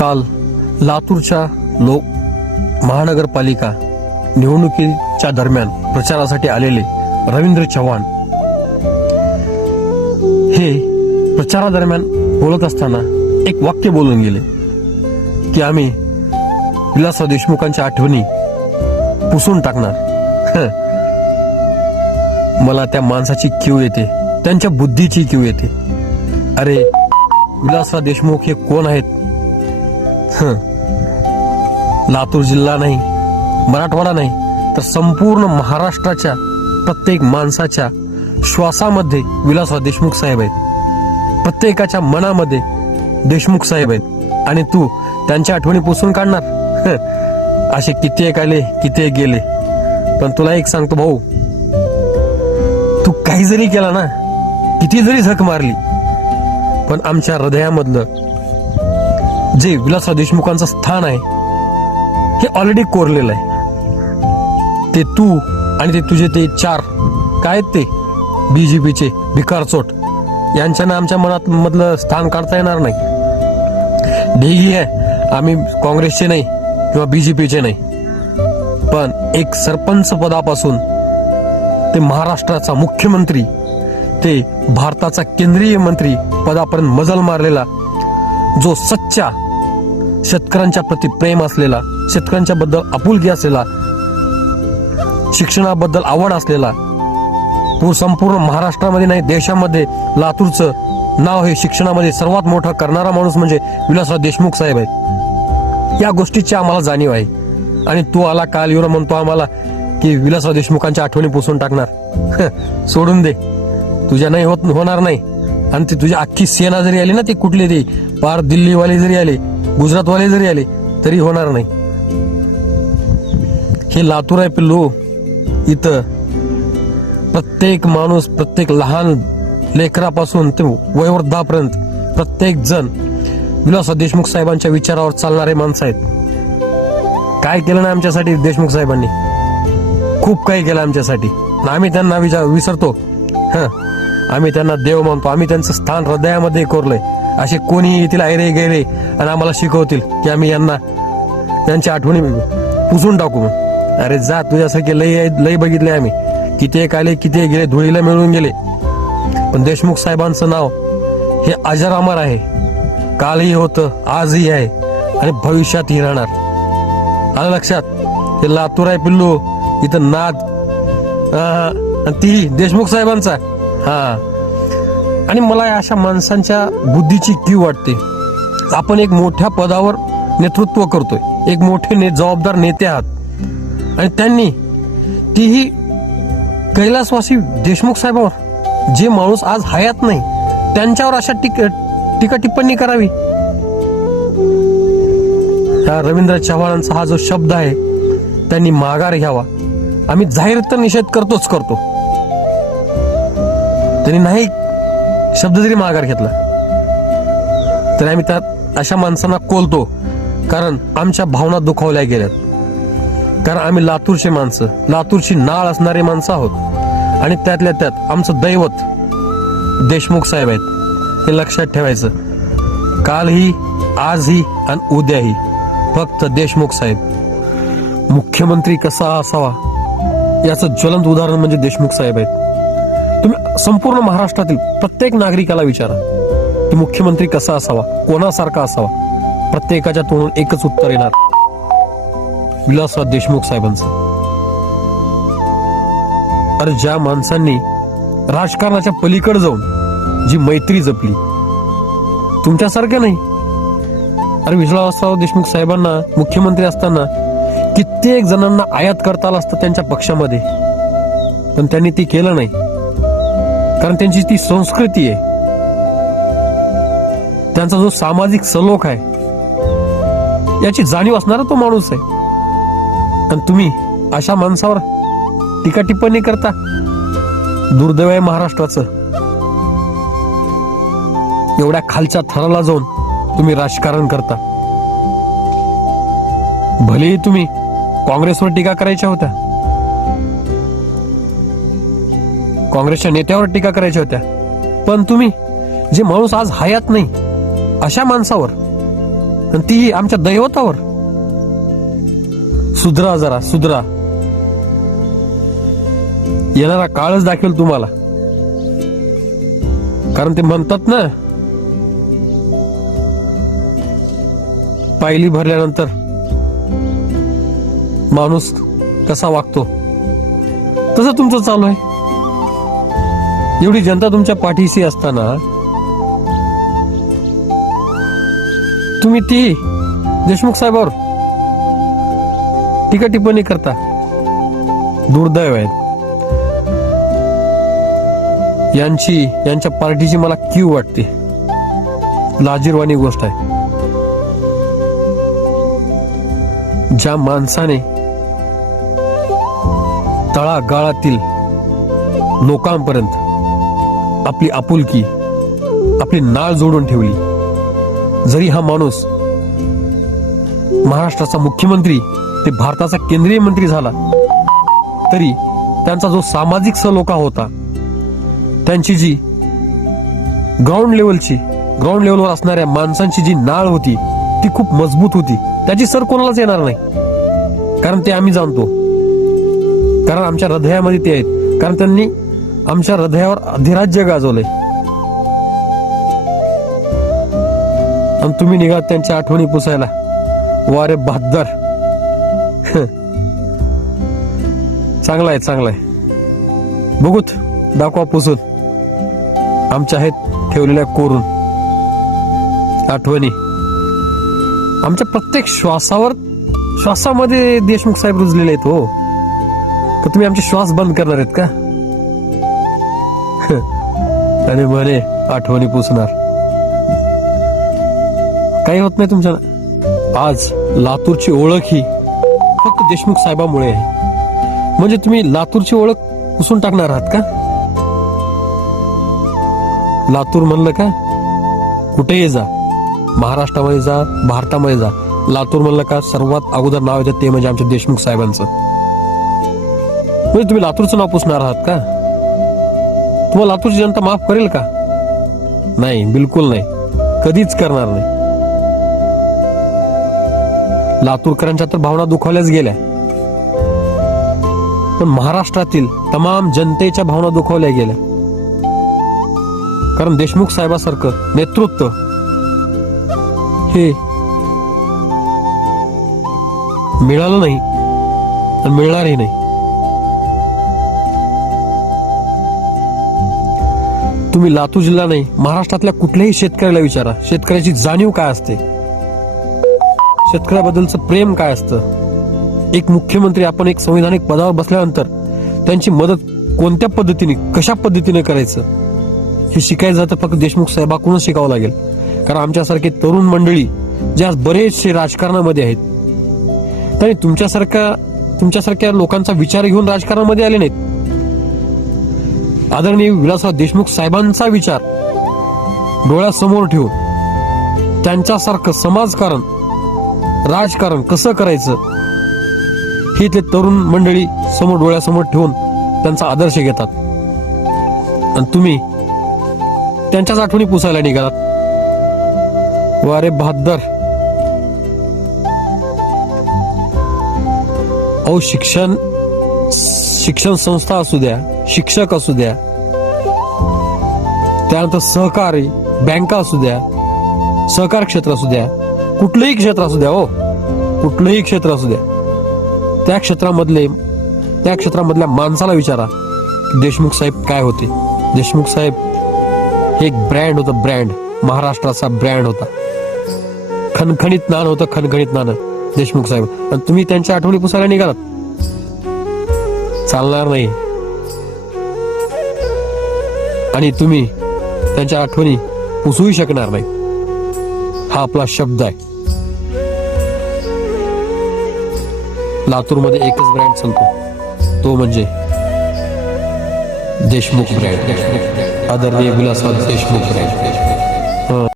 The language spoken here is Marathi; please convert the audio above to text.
काल लातूरच्या लोक महानगरपालिका निवडणुकीच्या दरम्यान प्रचारासाठी आलेले रवींद्र चव्हाण हे प्रचारादरम्यान बोलत असताना एक वाक्य बोलून गेले की आम्ही विलासराव देशमुखांच्या आठवणी पुसून टाकणार. मला त्या माणसाची क्यू येते त्यांच्या बुद्धीची क्यू येते. अरे विलासराव देशमुख हे कोण आहेत? हं. लातूर जिल्हा नाही मराठवाडा नाही तर संपूर्ण महाराष्ट्राच्या प्रत्येक माणसाच्या श्वासामध्ये विलासराव देशमुख साहेब आहेत प्रत्येकाच्या मनामध्ये देशमुख साहेब आहेत आणि तू त्यांच्या आठवणी पुसून काढणार हं. असे कित्येक आले किती एक गेले पण तुला एक सांगतो भाऊ तू काही जरी केला ना किती जरी झक मारली पण आमच्या हृदयामधलं जे विलासराव देशमुखांचं स्थान आहे हे ऑलरेडी कोरलेलं आहे. ते तू आणि ते तुझे ते चार काय आहेत ते जे पीचे भिकारचोट यांच्यानं आमच्या मनात मधलं स्थान काढता येणार नाही. ढेगी आहे आम्ही काँग्रेसचे नाही किंवा बी जे पीचे नाही. पण एक सरपंच पदापासून ते महाराष्ट्राचा मुख्यमंत्री ते भारताचा केंद्रीय मंत्री पदापर्यंत मजल मारलेला जो सच्चा शेतकऱ्यांच्या प्रति प्रेम असलेला शेतकऱ्यांच्या बद्दल आपुलकी असलेला शिक्षणाबद्दल आवड असलेला तो संपूर्ण महाराष्ट्रामध्ये नाही देशामध्ये लातूरचं नाव हे शिक्षणामध्ये सर्वात मोठा करणारा माणूस म्हणजे विलासराव देशमुख साहेब आहेत. या गोष्टीची आम्हाला जाणीव आहे. आणि तू आला काल येऊन म्हणतो आम्हाला की विलासराव देशमुखांच्या आठवणी पुसून टाकणार. सोडून दे. तुझ्या नाही होत होणार नाही. आणि ती तुझी अख्खी सेना जरी आली ना ती कुठली ती पार दिल्लीवाले जरी आले गुजरातवाले जरी आले तरी होणार नाही. हे लातूर आहे पिल्लू. इथं प्रत्येक माणूस प्रत्येक लहान लेकरापासून ते वयोवृद्धापर्यंत प्रत्येक जण विलासराव देशमुख साहेबांच्या विचारावर चालणारे माणसं आहेत. काय केलं ना आमच्यासाठी देशमुख साहेबांनी? खूप काही केलं आमच्यासाठी. आम्ही त्यांना विचार विसरतो. हां. आम्ही त्यांना देव मानतो. आम्ही त्यांचं स्थान हृदयामध्ये कोरलंय. असे कोणी येतील ऐरे गैरे आणि आम्हाला शिकवतील की आम्ही यांना त्यांच्या आठवणी पुसून टाकू अरे जा तुझ्यासारखे लई लय लई बघितले आम्ही. किती एक आले किती गेले धुळीला मिळून गेले. पण देशमुख साहेबांचं नाव हे अजर अमर आहे. कालही होतं आजही आहे आणि भविष्यातही राहणार. आलं लक्षात? हे लातूर आहे पिल्लू इथं नाद आणि ती देशमुख साहेबांचा. हा. आणि मला अशा माणसांच्या बुद्धीची कीव वाटते. आपण एक मोठ्या पदावर नेतृत्व करतोय. एक मोठे ने जबाबदार नेते आहात. आणि त्यांनी तीही कैलासवासी देशमुख साहेबांवर जे माणूस आज हयात नाही त्यांच्यावर अशा टीक टीका टिप्पणी करावी. रवींद्र चव्हाणांचा हा जो शब्द आहे त्यांनी माघार घ्यावा. आम्ही जाहीर तर निषेध करतोच करतो. त्यांनी नाही शब्द जरी माघार घेतला तर आम्ही त्यात अशा माणसांना कोलतो कारण आमच्या भावना दुखावल्या गेल्यात. कारण आम्ही लातूरचे माणसं लातूरची नाळ असणारी माणसं आहोत. आणि त्यातल्या त्यात आमचं दैवत देशमुख साहेब आहेत हे लक्षात ठेवायचं. कालही आजही आणि उद्याही फक्त देशमुख साहेब. मुख्यमंत्री कसा असावा याचं ज्वलंत उदाहरण म्हणजे देशमुख साहेब आहेत. संपूर्ण महाराष्ट्रातील प्रत्येक नागरिकाला विचारा की मुख्यमंत्री कसा असावा कोणासारखा असावा? प्रत्येकाच्या तोंडून एकच उत्तर येणार. विलासराव देशमुख साहेबांचं. अरे ज्या माणसांनी राजकारणाच्या पलीकडे जाऊन जी मैत्री जपली तुमच्यासारख्या नाही. अरे विश्वासराव देशमुख साहेबांना मुख्यमंत्री असताना कित्येक जणांना आयात करता आला असतं त्यांच्या पक्षामध्ये. पण त्यांनी ते केलं नाही. कारण त्यांची ती संस्कृती आहे. त्यांचा जो सामाजिक सलोख आहे याची जाणीव असणारा तो माणूस आहे. आणि तुम्ही अशा माणसावर टीका टिप्पणी करता दुर्दैव आहे महाराष्ट्राचं. एवढ्या खालच्या थराला जाऊन तुम्ही राजकारण करता. भलेही तुम्ही काँग्रेसवर टीका करायच्या होत्या काँग्रेसच्या नेत्यावर टीका करायच्या होत्या. पण तुम्ही जे माणूस आज हयात नाही अशा माणसावर आणि तीही आमच्या दैवतावर. सुधरा जरा सुधरा. येणारा काळच दाखवेल तुम्हाला. कारण ते म्हणतात ना पायली भरल्यानंतर माणूस कसा वागतो? तसं तुमचं चालू आहे. एवढी जनता तुमच्या पाठीशी असताना तुम्ही ती देशमुख साहेबावर टीका टिप्पणी करता. दुर्दैव आहेत यांची यांच्या पार्टीची मला क्यू वाटते. लाजीरवाणी गोष्ट आहे. ज्या माणसाने तळागाळातील लोकांपर्यंत आपली आपुलकी आपली नाळ जोडून ठेवली. जरी हा माणूस महाराष्ट्राचा मुख्यमंत्री ते भारताचा केंद्रीय मंत्री झाला तरी त्यांचा जो सामाजिक सलोखा होता त्यांची जी ग्राउंड लेवलची ग्राउंड लेवलवर असणाऱ्या माणसांची जी नाळ होती ती खूप मजबूत होती. त्याची सर कोणालाच येणार नाही. कारण ते आम्ही जाणतो. कारण आमच्या हृदयामध्ये ते आहेत. कारण त्यांनी आमच्या हृदयावर अधिराज्य गाजवले. आणि तुम्ही निघात त्यांच्या आठवणी पुसायला. वारे बहादर चांगला आहे चांगला आहे. बघूत दाखवा पुसून. आमच्या आहेत ठेवलेल्या कोरून. आठवणी. आमच्या प्रत्येक श्वासावर श्वासामध्ये देशमुख साहेब रुजलेले आहेत हो. तर तुम्ही आमचे श्वास बंद करणार आहेत का? आणि बरे आठवणी पुसणार. काही होत नाही तुमच्या आज लातूरची ओळख ही फक्त देशमुख साहेबामुळे आहे. म्हणजे तुम्ही लातूरची ओळख पुसून टाकणार आहात का? लातूर म्हणलं का? कुठेही जा. महाराष्ट्रामध्ये जा भारतामध्ये जा. लातूर म्हणलं का? सर्वात अगोदर नाव येतं ते म्हणजे आमच्या देशमुख साहेबांचं. म्हणजे तुम्ही लातूरचं नाव पुसणार आहात का? तुम्हाला लातूरची जनता माफ करेल का? नाही बिलकुल नाही. कधीच करणार नाही. लातूरकरांच्या तर भावना दुखावल्याच गेल्या. पण महाराष्ट्रातील तमाम जनतेच्या भावना दुखावल्या गेल्या. कारण देशमुख साहेबासारखं नेतृत्व हे मिळालं नाही आणि मिळणारही नाही. तुम्ही लातूर जिल्हा नाही महाराष्ट्रातल्या कुठल्याही शेतकऱ्याला विचारा. शेतकऱ्याची जाणीव काय असते? शेतकऱ्याबद्दलचं प्रेम काय असतं? एक मुख्यमंत्री आपण एक संविधानिक पदावर बसल्यानंतर त्यांची मदत कोणत्या पद्धतीने कशा पद्धतीने करायचं? हे शिकायचं तर फक्त देशमुख साहेबाकडूनच शिकावं लागेल. कारण आमच्यासारखे तरुण मंडळी जे आज बरेचसे राजकारणामध्ये आहेत तरी तुमच्यासारख्या तुमच्यासारख्या लोकांचा विचार घेऊन राजकारणामध्ये आले नाहीत. आदरणीय विलासराव देशमुख साहेबांचा विचार. डोळ्यासमोर ठेवून. त्यांच्यासारखं समाजकारण राजकारण कसं करायचं? हे ते तरुण मंडळी समोर डोळ्यासमोर ठेवून त्यांचा आदर्श घेतात. आणि तुम्ही त्यांच्याच आठवणी पुसायला निघालात. वारे बहादर अहो शिक्षण शिक्षण संस्था असू द्या शिक्षक असू द्या. त्यानंतर सहकारी बँका असू द्या सहकार क्षेत्र असू द्या कुठलंही क्षेत्र असू द्या हो. कुठलंही क्षेत्र असू द्या. त्या क्षेत्रामधले त्या क्षेत्रामधल्या माणसाला विचारा की देशमुख साहेब काय होते? देशमुख साहेब हे एक ब्रँड होतं ब्रँड महाराष्ट्राचा ब्रँड होता. खणखणीत नाणं होतं खणखणीत नाणं देशमुख साहेब. आणि तुम्ही त्यांच्या आठवणी पुसायला निघालात. चालणार नाही. आणि तुम्ही त्यांच्या आठवणी पुसूही शकणार नाही. हा आपला शब्द आहे. लातूरमध्ये एकच ब्रँड चालतो तो म्हणजे देशमुख ब्रँड आदरणीय विलासराव देशमुख ब्रँड